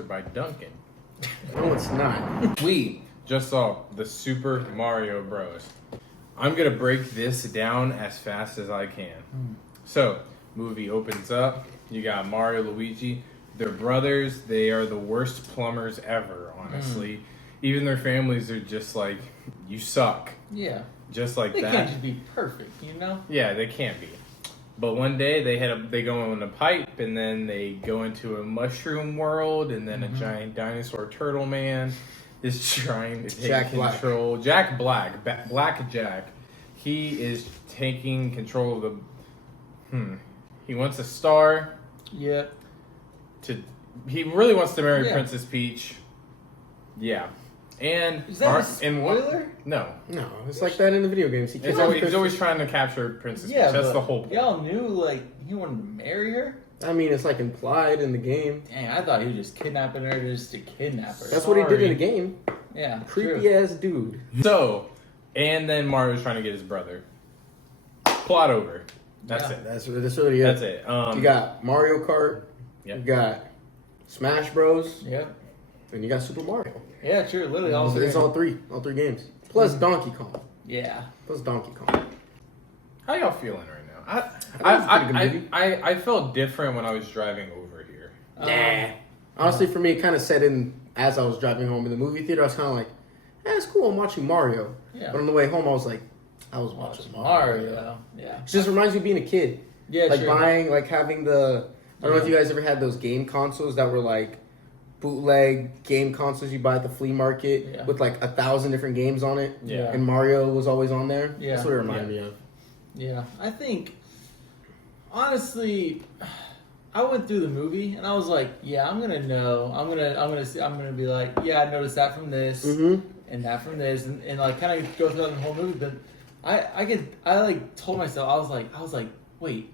sponsored by Dunkin'. No, it's not. We just saw the Super Mario Bros. I'm gonna break this down as fast as I can. So, movie opens up. You got Mario, Luigi. They're brothers. They are the worst plumbers ever, honestly. Even their families are just like, you suck. Yeah. Just like They that. can't just be perfect, you know? Yeah, they can't be. But one day they go in a pipe, and then they go into a mushroom world, and then a giant dinosaur turtle man is trying to take Jack Black. control. Jack Black, Black Jack. He is taking control of the. He wants a star. Yeah. He really wants to marry Yeah. Princess Peach. Yeah. And Is that a spoiler? No. No, it's like that in the video games. He's always trying to capture Princess Yeah, Peach. That's but the whole point. y'all knew, like, he wanted to marry her? I mean, it's like implied in the game. Dang, I thought he was just kidnapping her just to kidnap her. That's what he did in the game. Yeah. Creepy true. ass dude. So, and then Mario's trying to get his brother. Plot over. That's Yeah. it. That's really it. That's it. You got Mario Kart. Yep. You got Smash Bros. Yep. And you got Super Mario. Yeah, true. Literally all It's all three games. Plus Donkey Kong. Yeah. Plus Donkey Kong. How y'all feeling right now? I thought it was a pretty good movie. I felt different when I was driving over here. Nah. Honestly, for me, it kind of set in as I was driving home in the movie theater. I was kind of like, it's cool. I'm watching Mario. Yeah. But on the way home, I was like, I was watching Mario. Yeah. It just reminds me of being a kid. Yeah, Like sure. having the, I don't know if you guys ever had those game consoles that were like bootleg game consoles you buy at the flea market with like 1,000 different games on it. Yeah. And Mario was always on there. Yeah. That's what it reminded me of. Yeah. I think, honestly, I went through the movie and I was like, yeah, I'm gonna know. I'm gonna be like, yeah, I noticed that from this and that from this, and like kind of go through the whole movie. But I told myself, I was like, wait.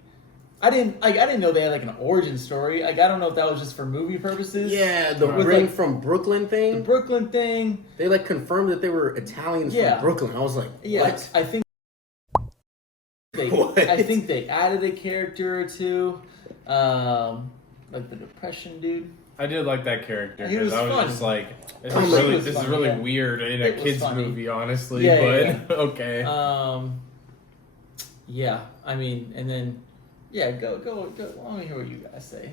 I didn't know they had like an origin story. Like I don't know if that was just for movie purposes. Yeah, the With, ring like, from Brooklyn thing. the Brooklyn thing. They like confirmed that they were Italians Yeah. from Brooklyn. I was like, Yeah, what? I think What? I think they added a character or two, like the depression dude. I did like that character He was because I was fun. just like, this Tom is Brady really, was this is funny, really yeah. weird in a It was kids funny. movie, honestly. Yeah, but okay. Yeah, I mean, and then, yeah, go. Let me hear what you guys say.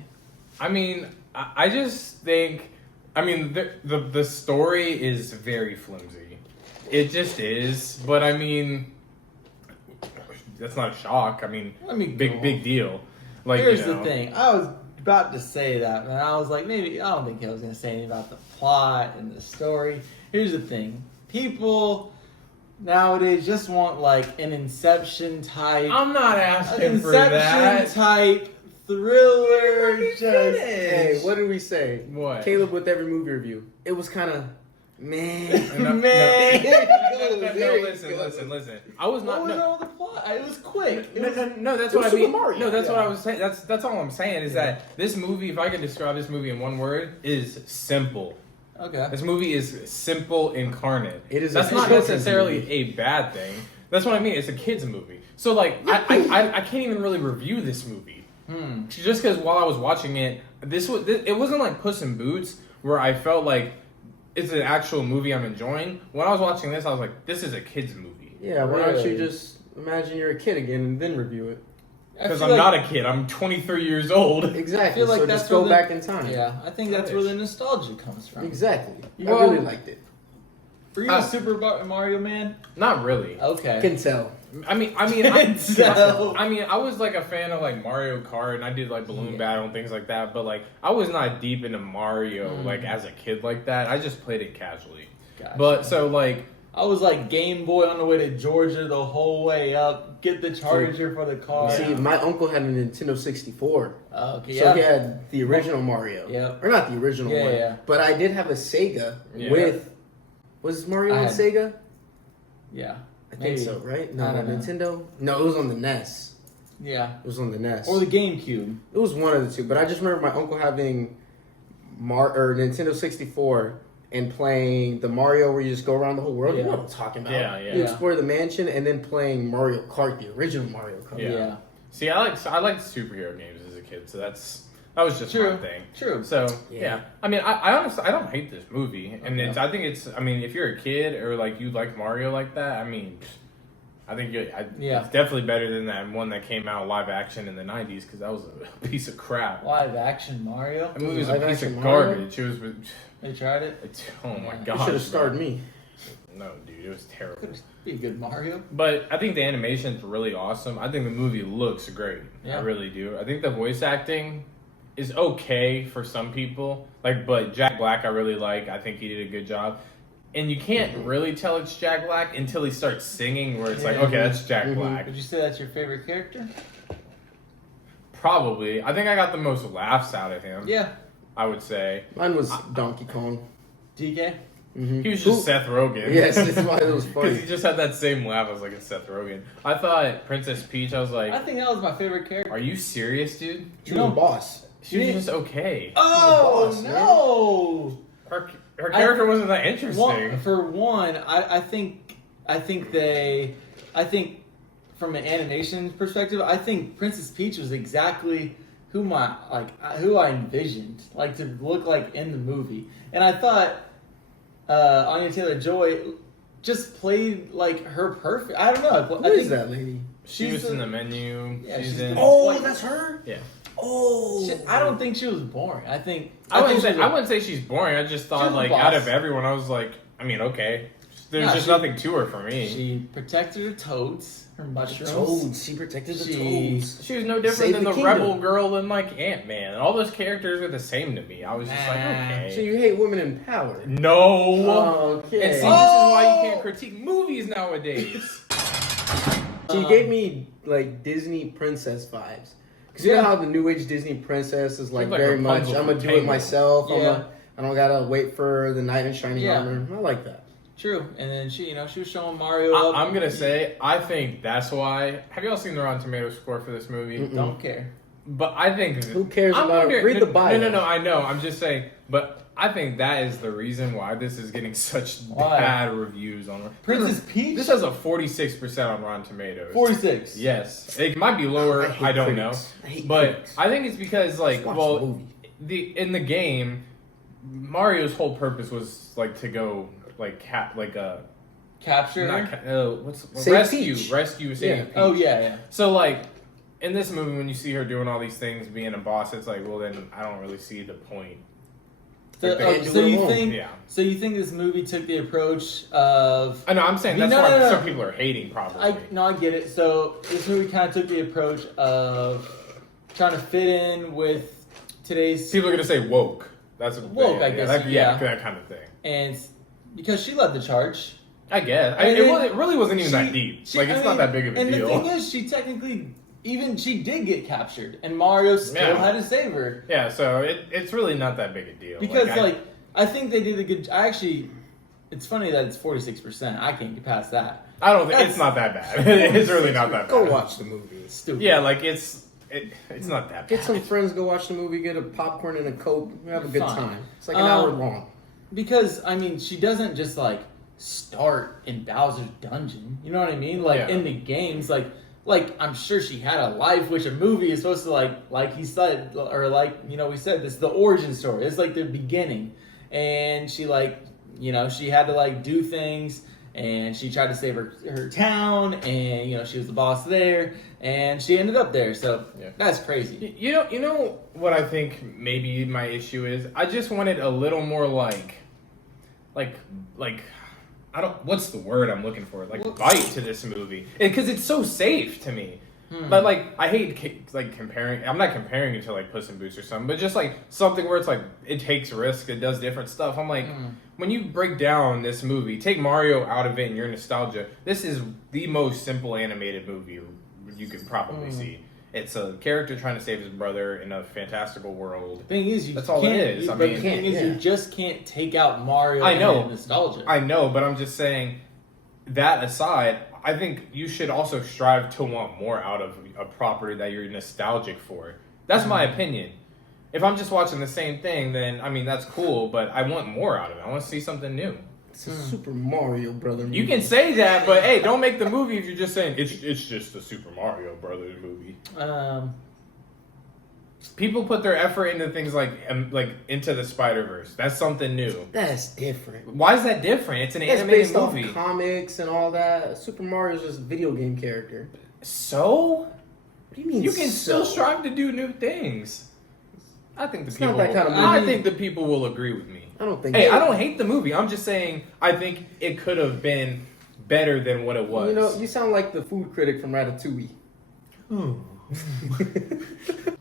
I mean, I just think, I mean, the story is very flimsy. It just is. But I mean, that's not a shock. I mean, big deal. Like, Here's you know, the thing. I was about to say that, and I was like, maybe I don't think I was going to say anything about the plot and the story. Here's the thing. People nowadays just want like an Inception type. I'm not asking for that. Inception type thriller. Hey, what did we say? What? Caleb with every movie review. It was kind of, man. No, Man. listen. I was not. What was No, wrong with the plot? It was quick. It was, no, that's it what I was mean. Super Mario. No, that's what Yeah. I was saying. That's all I'm saying is that this movie, if I could describe this movie in one word, is simple. okay. This movie is simple incarnate. It is a That's not children's necessarily movie. a bad thing. That's what I mean. It's a kids movie. So like, I can't even really review this movie. Just because while I was watching it, it wasn't like Puss in Boots where I felt like it's an actual movie I'm enjoying. When I was watching this, I was like, this is a kids movie. Yeah, why don't you Really? just imagine you're a kid again and then review it? Because I I'm feel not like- a kid. I'm 23 years old. Exactly. I feel like so that's just go where the- back in time. Yeah, I think that's where the nostalgia comes from. Exactly. Well- I really liked it. Were you a Super Mario man? Not really. Okay. I can tell. I mean, So- I was like a fan of like Mario Kart, and I did like Balloon Battle and things like that. But like, I was not deep into Mario like as a kid like that. I just played it casually. Gotcha. But so like, I was like Game Boy on the way to Georgia the whole way up. Get the charger for the car. See, my uncle had a Nintendo 64. Okay, So yeah. he had the original Mario. Yeah. Or not the original Yeah, one. yeah. But I did have a Sega Yeah. with... Was Mario I on had- Sega? Yeah. I think Maybe. so, right? No, I don't know. Nintendo? No, it was on the NES. Yeah. It was on the NES. Or the GameCube. It was one of the two. But I just remember my uncle having Nintendo 64 and playing the Mario where you just go around the whole world. Yeah. You know what I'm talking about. Yeah, yeah. You explore the mansion and then playing Mario Kart, the original Mario Kart. Yeah. Yeah. See, I liked superhero games as a kid, so that's That was just True. my thing. True. So Yeah. yeah, I mean, I honestly I don't hate this movie, and I think it's. I mean, if you're a kid or like you like Mario like that, I mean, I think it's definitely better than that one that came out live action in the '90s because that was a piece of crap. Live action Mario. That movie was a Live piece of action Mario? garbage. It was. They tried it. Oh my Yeah. god! You should have starred me. No, dude, it was terrible. Could be a good Mario. But I think the animation's really awesome. I think the movie looks great. Yeah. I really do. I think the voice acting is okay for some people. But Jack Black I really like. I think he did a good job. And you can't really tell it's Jack Black until he starts singing where it's like, okay, that's Jack Black. Would you say that's your favorite character? Probably. I think I got the most laughs out of him. Yeah. I would say. Mine was Donkey Kong. DK? Mm-hmm. He was just Seth Rogen. Yes, that's why it was Because funny. he just had that same laugh. I was like, it's Seth Rogen. I thought Princess Peach, I was like, I think that was my favorite character. are you serious, dude? She was a boss. She was just okay. Oh, Boss, no! Her character wasn't that interesting. For one, I think from an animation perspective, I think Princess Peach was exactly who I envisioned like to look like in the movie, and I thought Anya Taylor-Joy just played like her perfect. I don't know. Who is that lady? She was in the menu. Yeah, she's she's in. the- Oh, that's her? Yeah. Oh. I don't think she was boring. I think I wouldn't she say was she's boring. I just She thought was a like boss. out of everyone, I was like, I mean, okay. There's No, just she- nothing to her for me. She protected her toads, her mushrooms. Toads. She protected the She- toads. She was no different Save than the the kingdom. rebel girl in like Ant-Man. All those characters are the same to me. I was just like, okay. So you hate women in power? No. Okay. And see, this is why you can't critique movies nowadays. She gave me like Disney princess vibes. Cause you know how the new age Disney princess is like She's like very much. Rapunzel I'm gonna from do it Tangled. myself. Yeah. I don't gotta wait for the knight in shining Yeah. armor. I like that. True, and then she was showing Mario. up. I'm gonna say, I think that's why. Have y'all seen the Rotten Tomatoes score for this movie? Mm-mm. Don't care. But I think Who cares I'm about it? wondering- Read the bio. No, I know. I'm just saying, but I think that is the reason why this is getting such Why? bad reviews on. Princess Peach. This has a 46% on Rotten Tomatoes. 46. Yes, it might be lower. hate I don't know, critics. I hate but critics. I think it's because like, Just watch well, the movie. in the game, Mario's whole purpose was like to go Capture her. Save rescue, Peach. save Yeah. Peach. Oh yeah. So like in this movie, when you see her doing all these things, being a boss, it's like, well, then I don't really see the point. So, Like, they oh, can't do so it you alone. think? Yeah. So you think this movie took the approach of? I know. I'm saying that's No, why no, no. some people are hating. Probably. I get it. So this movie kind of took the approach of trying to fit in with today's People are gonna say woke. That's what Woke, I guess, yeah. that kind of thing. and because she led the charge. I guess And it, then it really wasn't even that deep. It's not that big of a and deal. the thing is, she technically she did get captured, and Mario still Yeah. had to save her. Yeah, so it's really not that big a deal. Because I think they did a good. It's funny that it's 46%. I can't get past that. I don't think That's- it's not that bad. It's really not that bad. Go watch the movie. It's stupid. Yeah, like it's not that bad. Get some friends, go watch the movie, get a popcorn and a Coke, have a good Fine. time. It's like an hour long. Because she doesn't just start in Bowser's dungeon. You know what I mean? Yeah. In the games, like I'm sure she had a life, which a movie is supposed to like he said, or we said this is the origin story. It's like the beginning, and she she had to do things, and she tried to save her town, and she was the boss there, and she ended up there. So Yeah. that's crazy. You know what I think maybe my issue is? I just wanted a little more like I don't. What's the word I'm looking for? Bite to this movie, because it's so safe to me. But I hate comparing. I'm not comparing it to Puss in Boots or something, but just something where it's it takes risk, it does different stuff. I'm when you break down this movie, take Mario out of it and your nostalgia. This is the most simple animated movie you could probably see. It's a character trying to save his brother in a fantastical world. The thing is, That's all it is. The thing is, you just can't take out Mario. I know. And nostalgia. I know, but I'm just saying, that aside, I think you should also strive to want more out of a property that you're nostalgic for. That's my opinion. If I'm just watching the same thing, then, that's cool, but I want more out of it. I want to see something new. It's a Super Mario Brother movie. You can say that, but hey, don't make the movie if you're just saying, it's just a Super Mario Brothers movie. People put their effort into things like Into the Spider-Verse. That's something new. That's different. Why is that different? It's an That's animated based movie. off comics and all that. Super Mario's just a video game character. So? What do you mean? You can so? still strive to do new things. I think the It's people. not that kind of I movie. think the people will agree with me. I don't think. Hey, I don't hate the movie. I'm just saying I think it could have been better than what it was. You know, you sound like the food critic from Ratatouille.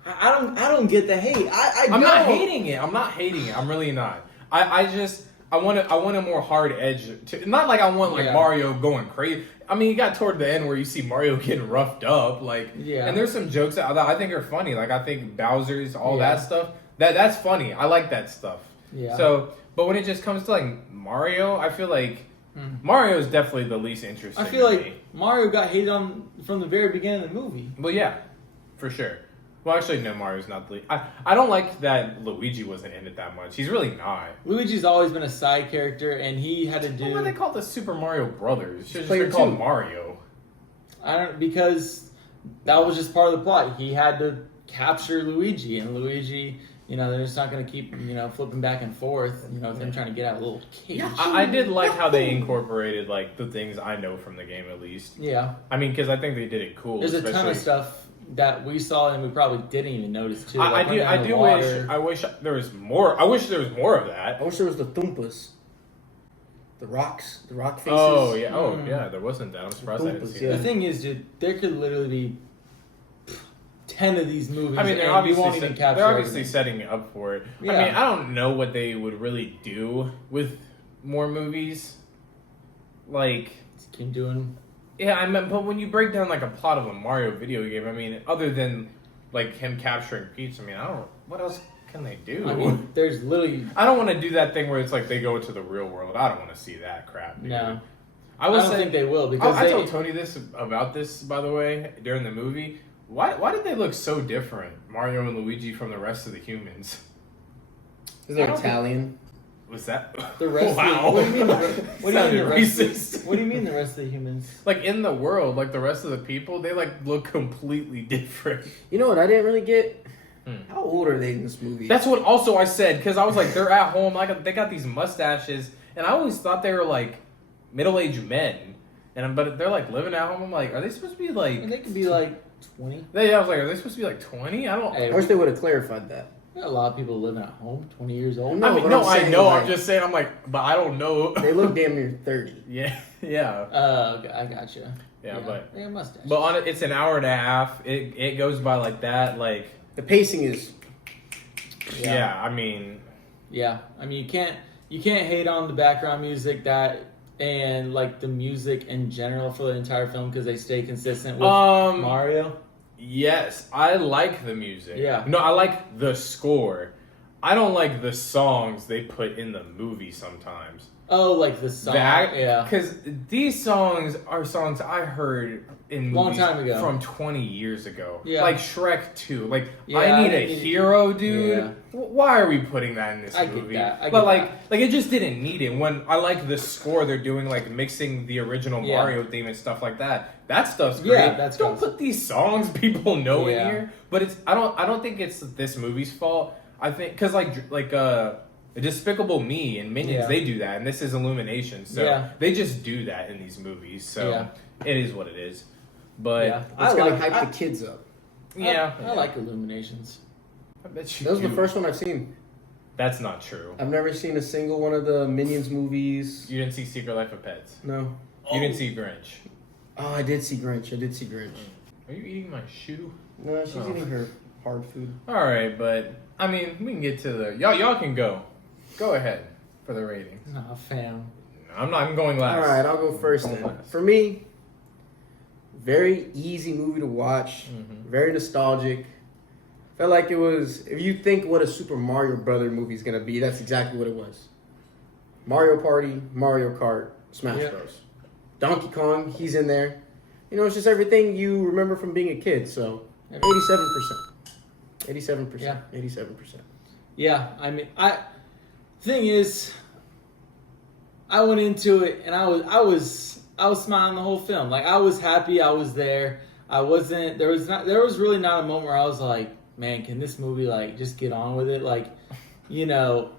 I don't get the hate. I'm not hating it. I'm really not. I want a more hard edge. Not like I want Mario going crazy. I mean, you got toward the end where you see Mario getting roughed up, and there's some jokes that I think are funny. Like I think Bowser's that stuff. That's funny. I like that stuff. Yeah. So, but when it just comes to like Mario, I feel like Mario is definitely the least interesting. I feel to like me. Mario got hated on from the very beginning of the movie. Well, yeah, for sure. Well, actually, no, Mario's not the lead. I don't like that Luigi wasn't in it that much. He's really not. Luigi's always been a side character, and he had to do. Why are they called the Super Mario Brothers? It should just Player be called two. Mario. Because that was just part of the plot. He had to capture Luigi, and Luigi, they're just not going to keep, flipping back and forth, with him trying to get out of a little cage. Yeah. I did like how they incorporated like the things I know from the game at least. Yeah. I mean, because I think they did it cool. There's a ton of especially- stuff that we saw and we probably didn't even notice too. I do wish. I wish there was more. I wish there was more of that. I wish there was the Thumpas. The rock faces. Oh yeah. Oh yeah. There wasn't that. I'm surprised I didn't see Yeah. The that. thing is, dude, there could literally be 10 of these movies. I mean, they're and obviously we won't even capture they're obviously everything. setting up for it. Yeah. I mean, I don't know what they would really do with more movies. Like, Just keep doing. yeah, I mean, but when you break down like a plot of a Mario video game, I mean, other than like him capturing Peach, I mean, I don't. What else can they do? I mean, there's literally I don't want to do that thing where it's like they go into the real world. I don't want to see that crap. Dude. no. I I was don't saying, think they will because I they. told Tony about this by the way during the movie. Why did they look so different, Mario and Luigi, from the rest of the humans? Because they're I don't Italian. Was that The rest wow? of the, what do you mean? What do you mean the rest? Racist. What do you mean the rest of the humans? Like in the world, like the rest of the people, they like look completely different. You know what I didn't really get? Hmm. How old are they in this movie? That's what also I said because I was like, they're at home, like they got these mustaches, and I always thought they were like middle-aged men, but they're like living at home. I'm like, are they supposed to be like? They could be like 20. Yeah, I was like, are they supposed to be like 20? I don't. Hey, I wish they would have clarified that. a lot of people living at home, 20 years old. No, I mean, but no, I'm I saying, know. like- I'm just saying. I'm like, but I don't know. They look damn near 30. Yeah, yeah, Okay, I gotcha. yeah. But they got mustache. it's an hour and a half. It goes by like that. Like The pacing is. yeah, I mean, Yeah, I mean you can't hate on the background music and like the music in general for the entire film because they stay consistent with Mario. yes, I like the music. Yeah. No, I like the score. I don't like the songs they put in the movie sometimes. Oh, like the song. Yeah. Because these songs are songs I heard in Long movies time ago. from 20 years ago. Yeah. Like Shrek 2. Like, Yeah, I need I a get it. hero, dude. Yeah. Why are we putting that in this I get movie? that. I but get like, like it just didn't need it. When I like the score they're doing, like mixing the original Yeah. Mario theme and stuff like that. That stuff's great. Yeah, that's don't awesome. put these songs people know in Yeah. here. But it's I don't think it's this movie's fault. I think because Despicable Me and Minions, Yeah. they do that, and this is Illumination, so Yeah. they just do that in these movies. So Yeah. it is what it is. But Yeah. It's gonna hype the kids up. yeah, I like Illuminations. I bet you That was the do. first one I've seen. That's not true. I've never seen a single one of the Minions movies. You didn't see Secret Life of Pets. No. You didn't see Grinch. Oh, I did see Grinch. Are you eating my shoe? No, she's Oh. eating her hard food. All right, but I mean, we can get to the y'all can go. Go ahead for the rating. Nah, fam. I'm going last. All right, I'll go first Go then. last. For me, very easy movie to watch. Mhm. Very nostalgic. Felt like it was. If you think what a Super Mario Brother movie is gonna be, that's exactly what it was. Mario Party, Mario Kart, Smash Yeah. Bros. Donkey Kong, he's in there. You know, it's just everything you remember from being a kid. So 87%. 87%. Yeah. 87%. Yeah, I mean, thing is, I went into it and I was smiling the whole film. Like I was happy I was there. I wasn't. There was really not a moment where I was like, man, can this movie like just get on with it? Like, you know,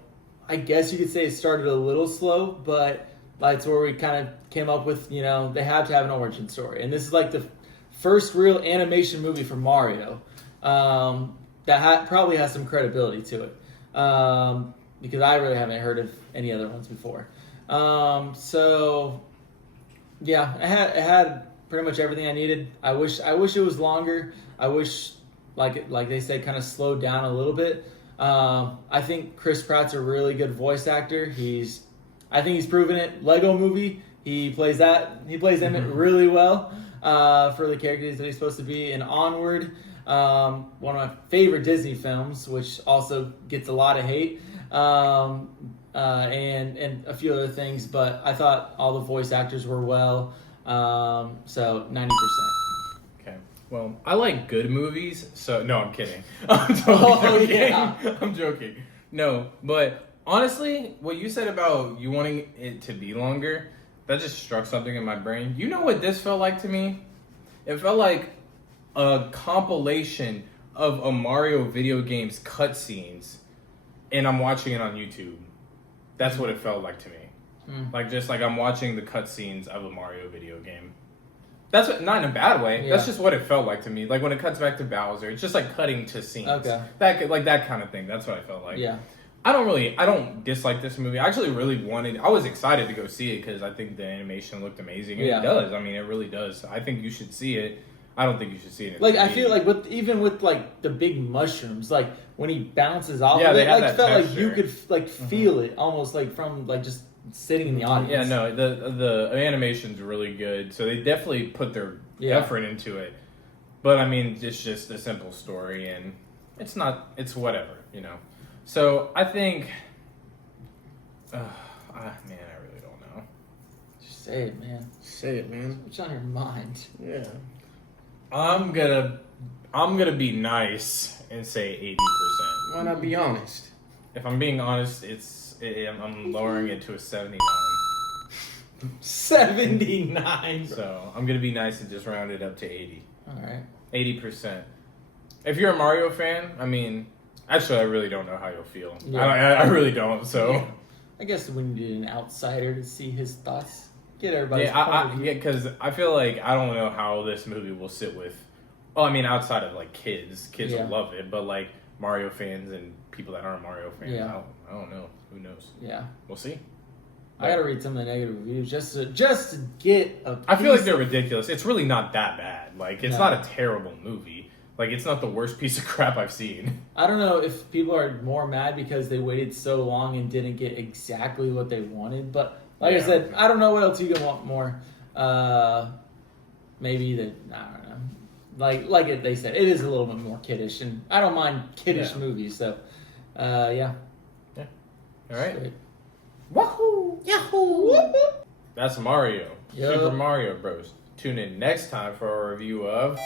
I guess you could say it started a little slow, but that's where we kind of came up with, you know, they have to have an origin story. And this is like the first real animation movie for Mario that probably has some credibility to it. Because I really haven't heard of any other ones before. So, yeah, it had pretty much everything I needed. I wish it was longer. I wish, like they said, kind of slowed down a little bit. I think Chris Pratt's a really good voice actor. I think he's proven it. Lego Movie, he plays Emmett really well for the characters that he's supposed to be. And Onward, one of my favorite Disney films, which also gets a lot of hate, and a few other things. But I thought all the voice actors were well, so 90%. Okay. Well, I like good movies, so no, I'm kidding. I'm totally joking. Yeah. I'm joking. No, but honestly, what you said about you wanting it to be longer, that just struck something in my brain. You know what this felt like to me? It felt like a compilation of a Mario video game's cutscenes, and I'm watching it on YouTube. That's what it felt like to me. Like just like I'm watching the cutscenes of a Mario video game. That's what, not in a bad way. Yeah. That's just what it felt like to me. Like when it cuts back to Bowser, it's just like cutting to scenes. Okay. That kind of thing. That's what I felt like. Yeah. I don't dislike this movie. I actually really I was excited to go see it because I think the animation looked amazing. And Yeah. it does. I mean, it really does. I think you should see it. I don't think you should see it. Like I feel like even with like the big mushrooms, like when he bounces off, Yeah, of they it have like that felt like texture. you could like feel it almost like from like just sitting in the audience. Yeah, no, the animation's really good. So they definitely put their effort into it. But I mean, it's just a simple story, and it's whatever, you know. So I think, man, I really don't know. Just say it, man. Say it, man. What's on your mind? Yeah. I'm gonna be nice and say 80%. Why not be honest? If I'm being honest, I'm lowering it to a 79. 79. So I'm gonna be nice and just round it up to 80. All right. 80%. If you're a Mario fan, I mean, actually, I really don't know how you'll feel. Yeah. I really don't. So I guess we needed an outsider to see his thoughts. Get everybody's because I feel like I don't know how this movie will sit with. Well, I mean, outside of like kids will love it, but like Mario fans and people that aren't Mario fans, I don't know. Who knows? Yeah. We'll see. I gotta read some of the negative reviews just to get a. I feel like they're ridiculous. It's really not that bad. Like, it's not a terrible movie. Like, it's not the worst piece of crap I've seen. I don't know if people are more mad because they waited so long and didn't get exactly what they wanted, but like I said, I don't know what else you can want more. Maybe that, I don't know. Like they said, it is a little bit more kiddish, and I don't mind kiddish movies, so yeah. Yeah. All right. Sweet. Wahoo! Yahoo! That's Mario. Yup. Super Mario Bros. Tune in next time for a review of